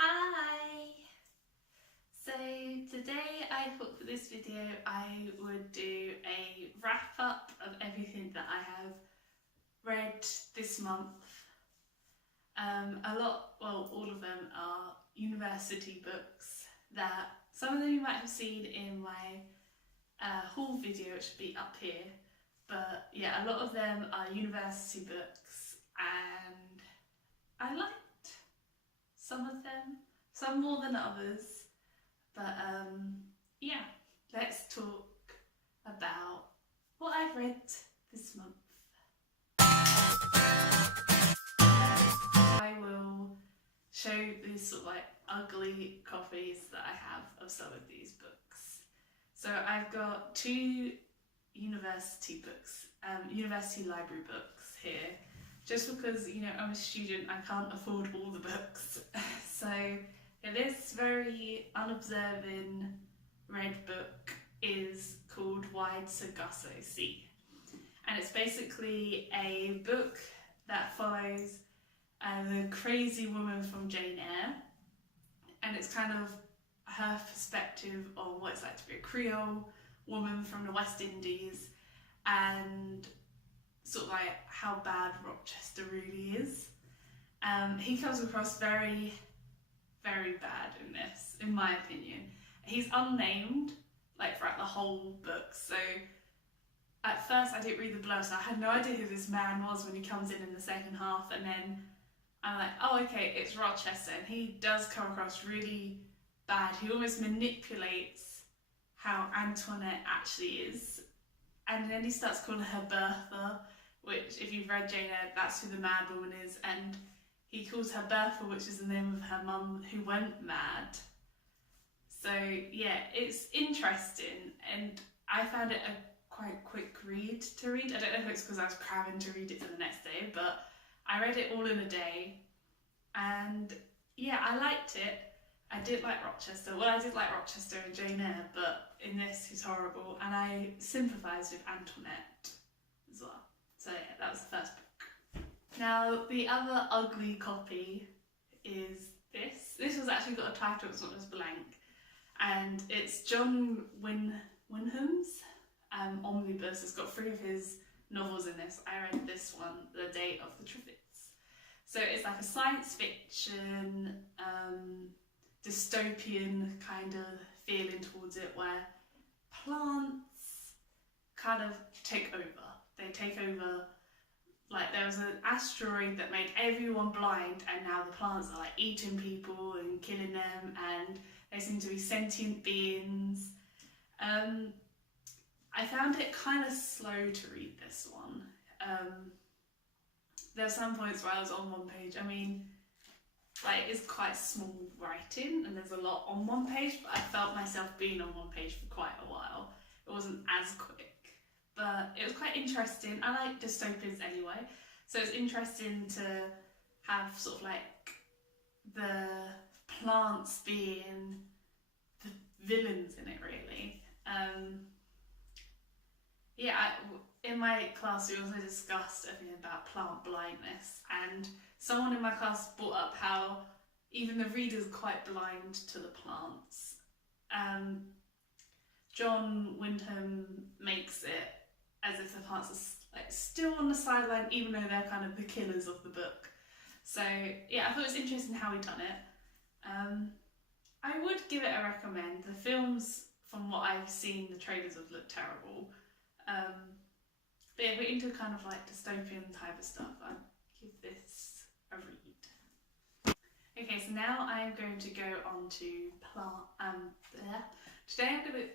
Hi! So today I thought for this video I would do a wrap up of everything that I have read this month. All of them are university books that some of them you might have seen in my haul video, which should be up here. But yeah, a lot of them are university books and I liked some of them, some more than others. But yeah, let's talk about what I've read this month. I will show these sort of like ugly copies that I have of some of these books. So I've got two university books, university library books here, just because, you know, I'm a student, I can't afford all the books. So this very unobserving red book is called Wide Sargasso Sea, and it's basically a book that follows the crazy woman from Jane Eyre, and it's kind of her perspective on what it's like to be a Creole woman from the West Indies and sort of like how bad Rochester really is. He comes across very bad in this, in my opinion. He's unnamed like throughout the whole book, so at first I didn't read the blurb, so I had no idea who this man was when he comes in the second half, and then I'm like, oh okay, it's Rochester, and he does come across really bad. He almost manipulates how Antoinette actually is, and then he starts calling her Bertha, which if you've read Jane Eyre, that's who the mad woman is, and he calls her Bertha, which is the name of her mum who went mad. So yeah, it's interesting, and I found it a quite quick read to read. I don't know if it's because I was cramming to read it for the next day, but I read it all in a day, and yeah, I liked it. I did like Rochester. Well, I did like Rochester and Jane Eyre, but in this he's horrible, and I sympathise with Antoinette as well. So yeah, that was the first book. Now, the other ugly copy is this. This has actually got a title, it's not just blank. And it's John Wyndham's omnibus. It's got 3 of his novels in this. I read this one, The Day of the Triffids. So it's like a science fiction, dystopian kind of feeling towards it, where plants kind of take over. They take over. Like, there was an asteroid that made everyone blind, and now the plants are like eating people and killing them, and they seem to be sentient beings. I found it kind of slow to read this one. There are some points where I was on one page. I mean, like, it's quite small writing and there's a lot on one page, but I felt myself being on one page for quite a while. It wasn't as quick, but it was quite interesting. I like dystopias anyway, so it's interesting to have sort of like the plants being the villains in it, really. In my class we also discussed a thing about plant blindness, and someone in my class brought up how even the reader's quite blind to the plants. John Wyndham makes it as if the plants are like still on the sideline, even though they're kind of the killers of the book. So yeah, I thought it was interesting how he done it. I would give it a recommend. The films, from what I've seen, the trailers have looked terrible. But yeah, if we're into kind of like dystopian type of stuff, I'd give this a read. Okay, so now I am going to go on to today I'm going to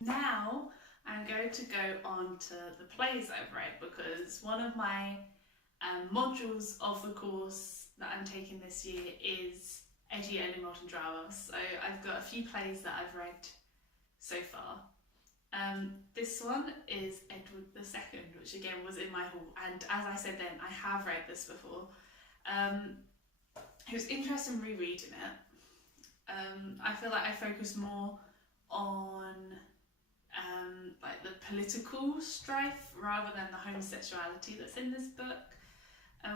now I'm going to go on to the plays I've read, because one of my modules of the course that I'm taking this year is Edgy Early Modern Drama. So I've got a few plays that I've read so far. This one is Edward II, which again was in my haul, and as I said then, I have read this before. It was interesting rereading it. I feel like I focused more on like the political strife rather than the homosexuality that's in this book.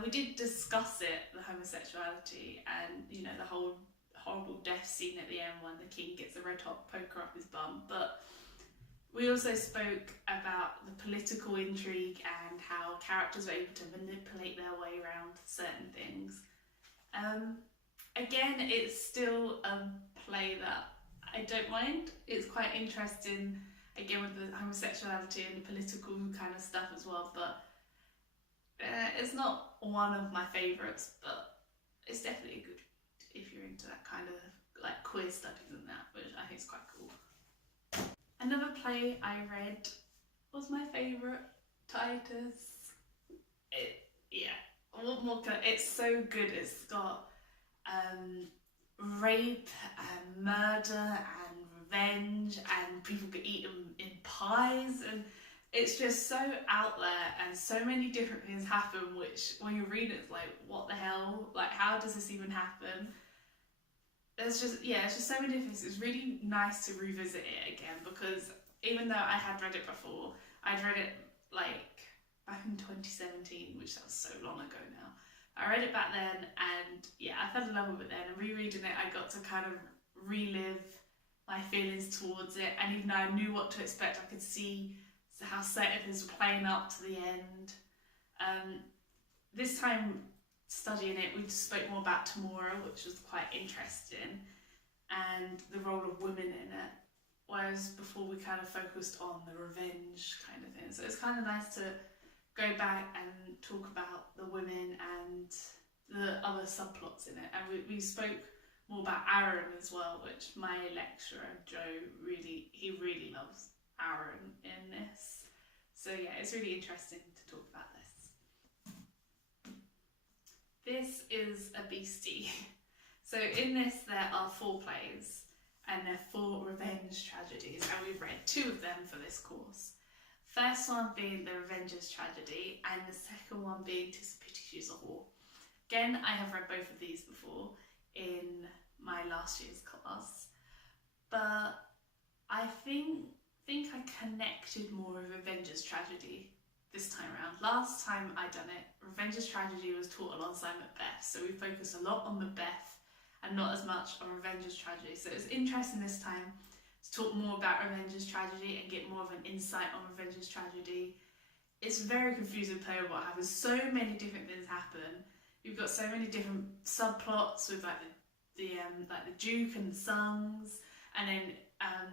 We did discuss it, the homosexuality, and the whole horrible death scene at the end when the king gets a red hot poker up his bum, but we also spoke about the political intrigue and how characters were able to manipulate their way around certain things. Again, it's still a play that I don't mind. It's quite interesting, again, with the homosexuality and the political kind of stuff as well, but it's not one of my favourites, but it's definitely good if you're into that kind of like queer studies and that, which I think is quite cool. Another play I read was my favourite, Titus. What more can it's so good. It's got rape and murder and revenge, and people get eaten in pies, and it's just so out there, and so many different things happen, which when you read it, it's like, what the hell? Like, how does this even happen? It's just so many different things. It's really nice to revisit it again, because even though I had read it before, I'd read it like back in 2017, which sounds so long ago now. I read it back then, and I fell in love with it then, and rereading it, I got to kind of relive my feelings towards it, and even though I knew what to expect, I could see how certain things were playing up to the end. This time studying it, we just spoke more about Tamora, which was quite interesting, and the role of women in it, whereas before we kind of focused on the revenge kind of thing. So it's kind of nice to go back and talk about the women and the other subplots in it. And we spoke more about Aaron as well, which my lecturer, Joe, he really loves Aaron in this. So it's really interesting to talk about this. This is a beastie. So in this there are 4 plays, and they're 4 revenge tragedies, and we've read 2 of them for this course. First one being The Revenger's Tragedy, and the second one being Tis a Pity She's a Whore. Again, I have read both of these before in my last year's class, but I think I connected more with Revenger's Tragedy this time around. Last time I done it, Revenger's Tragedy was taught alongside Macbeth, so we focused a lot on Macbeth and not as much on Revenger's Tragedy. So it's interesting this time to talk more about Revenger's Tragedy and get more of an insight on Revenger's Tragedy. It's very confusing play what happens. So many different things happen. You've got so many different subplots with like the Duke and the sons, and then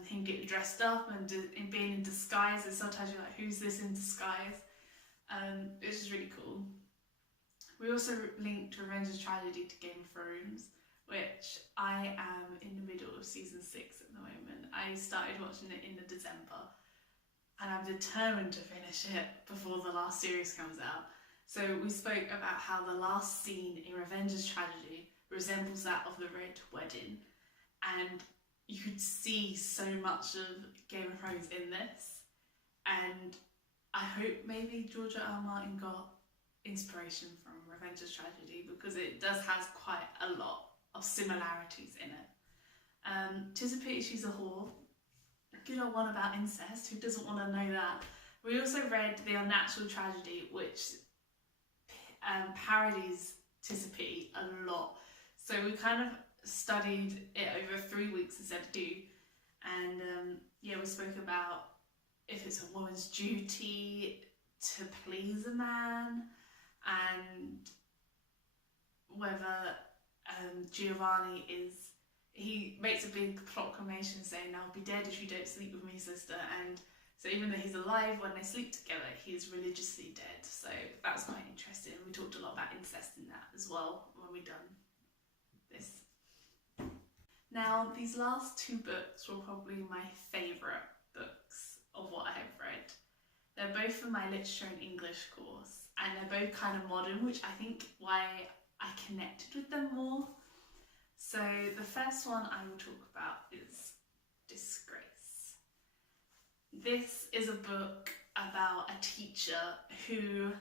him getting dressed up and being in disguise, and sometimes you're like, who's this in disguise? It's just really cool. We also linked Revenger's Tragedy to Game of Thrones, which I am in the middle of season 6 at the moment. I started watching it in December, and I'm determined to finish it before the last series comes out. So we spoke about how the last scene in Revenger's Tragedy resembles that of the Red Wedding, and you could see so much of Game of Thrones in this, and I hope maybe George R. R. Martin got inspiration from Revenger's Tragedy, because it does have quite a lot of similarities in it. Tis a Pity She's a Whore, a good old one about incest, who doesn't want to know that? We also read The Unnatural Tragedy, which parodies Tis a Pity a lot. So we kind of studied it over 3 weeks instead of 2, and we spoke about if it's a woman's duty to please a man, and whether Giovanni he makes a big proclamation saying, "I'll be dead if you don't sleep with me, sister," and so even though he's alive, when they sleep together, he's religiously dead. So that's quite interesting. We talked a lot about incest in that as well when we done this. Now, these last 2 books were probably my favourite books of what I have read. They're both from my Literature and English course, and they're both kind of modern, which I think why I connected with them more. So the first one I will talk about is Disgrace. This is a book about a teacher who,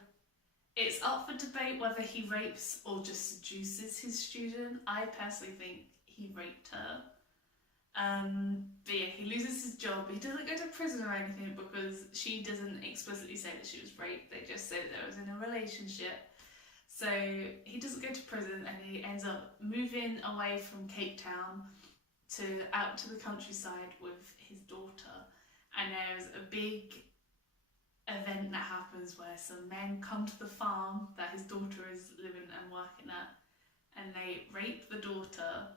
it's up for debate whether he rapes or just seduces his student. I personally think he raped her. But yeah, he loses his job. He doesn't go to prison or anything because she doesn't explicitly say that she was raped. They just say that they was in a relationship. So he doesn't go to prison and he ends up moving away from Cape Town out to the countryside with his daughter. And there's a big event that happens where some men come to the farm that his daughter is living and working at, and they rape the daughter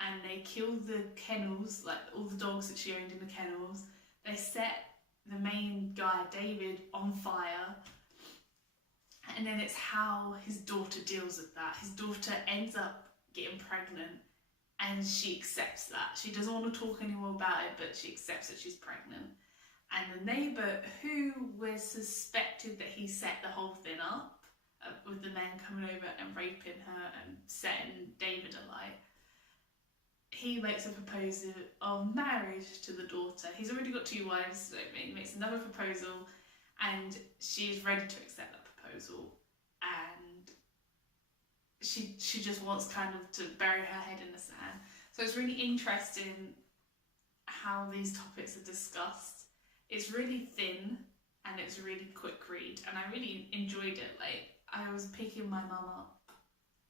and they kill the kennels, like all the dogs that she owned in the kennels. They set the main guy, David, on fire. And then it's how his daughter deals with that. His daughter ends up getting pregnant and she accepts that. She doesn't want to talk anymore about it, but she accepts that she's pregnant. And the neighbour, who was suspected that he set the whole thing up, with the men coming over and raping her and setting David alight, he makes a proposal of marriage to the daughter. He's already got 2 wives, so he makes another proposal and she's ready to accept that proposal. And she just wants kind of to bury her head in the sand. So it's really interesting how these topics are discussed. It's really thin and it's a really quick read, and I really enjoyed it. Like, I was picking my mum up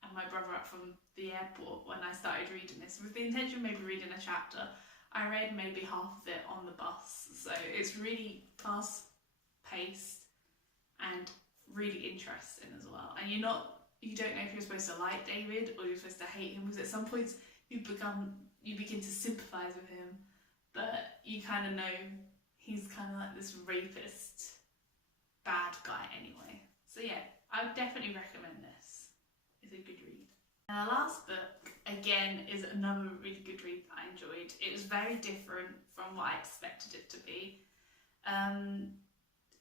and my brother up from the airport when I started reading this, with the intention of maybe reading a chapter. I read maybe half of it on the bus, so it's really fast paced and really interesting as well. And you don't know if you're supposed to like David or you're supposed to hate him, because at some points you begin to sympathise with him, but you kind of know he's kind of like this rapist bad guy anyway. So yeah, I would definitely recommend this. It's a good read. And the last book, again, is another really good read that I enjoyed. It was very different from what I expected it to be. And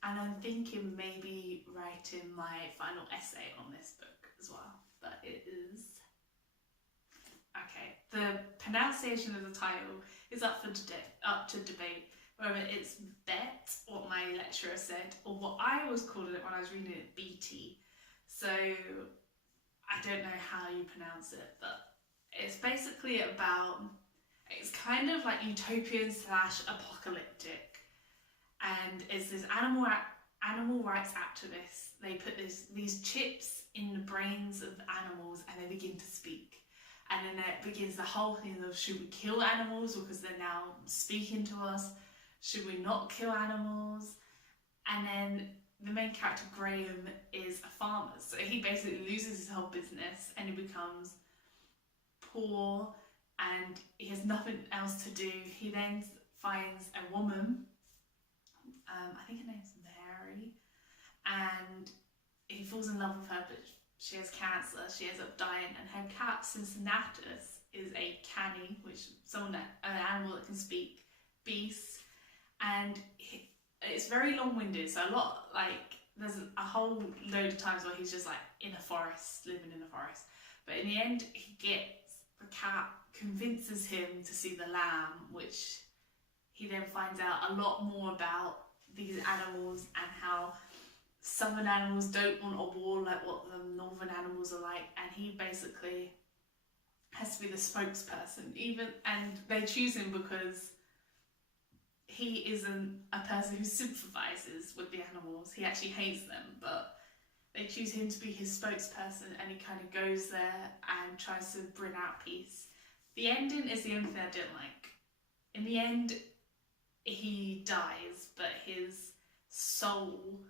I'm thinking maybe writing my final essay on this book as well. But it is... Okay, the pronunciation of the title is up to debate, whether it's Bet, what my lecturer said, or what I always called it when I was reading it, BT. So I don't know how you pronounce it, but it's basically about, it's kind of like utopian / apocalyptic, and it's this animal rights activists. They put these chips in the brains of animals and they begin to speak. And then it begins the whole thing of, should we kill animals because they're now speaking to us? Should we not kill animals? And then the main character, Graham, is a farmer. So he basically loses his whole business and he becomes poor and he has nothing else to do. He then finds a woman, I think her name's Mary, and he falls in love with her, but she has cancer. She ends up dying, and her cat Cincinnatus is a canny, which an animal that can speak, beast, and it's very long-winded. So there's a whole load of times where he's just like in a forest, living in a forest. But in the end, the cat convinces him to see the lamb, which he then finds out a lot more about these animals and how southern animals don't want a war like what the northern animals are like, and he basically has to be the spokesperson. And they choose him because he isn't a person who sympathises with the animals. He actually hates them, but they choose him to be his spokesperson, and he kind of goes there and tries to bring out peace. The ending is the only thing I didn't like. In the end, he dies, but his soul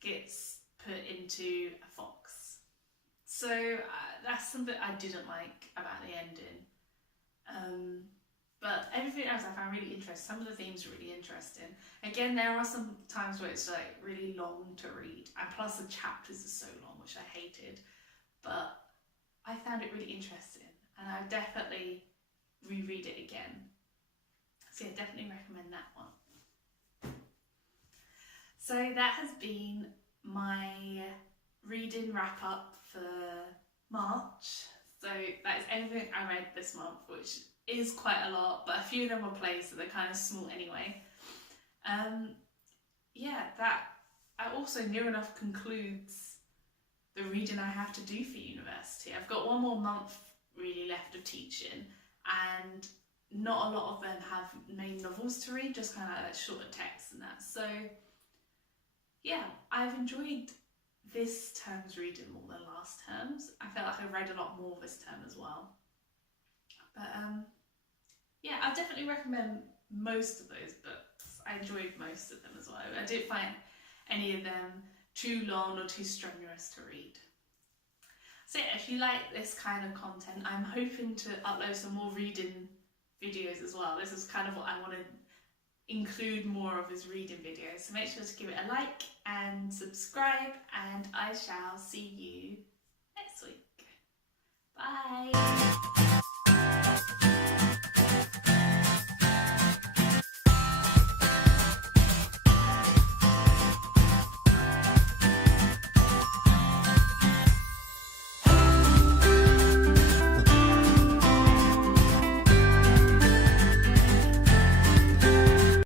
gets put into a fox. So that's something I didn't like about the ending. But everything else I found really interesting. Some of the themes are really interesting. Again, there are some times where it's like really long to read, and plus the chapters are so long, which I hated. But I found it really interesting, and I would definitely reread it again. So yeah, definitely recommend that one. So that has been my reading wrap up for March. So that is everything I read this month, which is quite a lot, but a few of them were plays, so they're kind of small anyway. Yeah, that also near enough concludes the reading I have to do for university. I've got one more month really left of teaching, and not a lot of them have main novels to read, just kind of like shorter texts and that. So yeah, I've enjoyed this term's reading more than last term's. I felt like I read a lot more this term as well. But yeah, I definitely recommend most of those books. I enjoyed most of them as well. I didn't find any of them too long or too strenuous to read. So yeah, if you like this kind of content, I'm hoping to upload some more reading videos as well. This is kind of what I want to include more of as reading videos. So make sure to give it a like and subscribe, and I shall see you next week. Bye!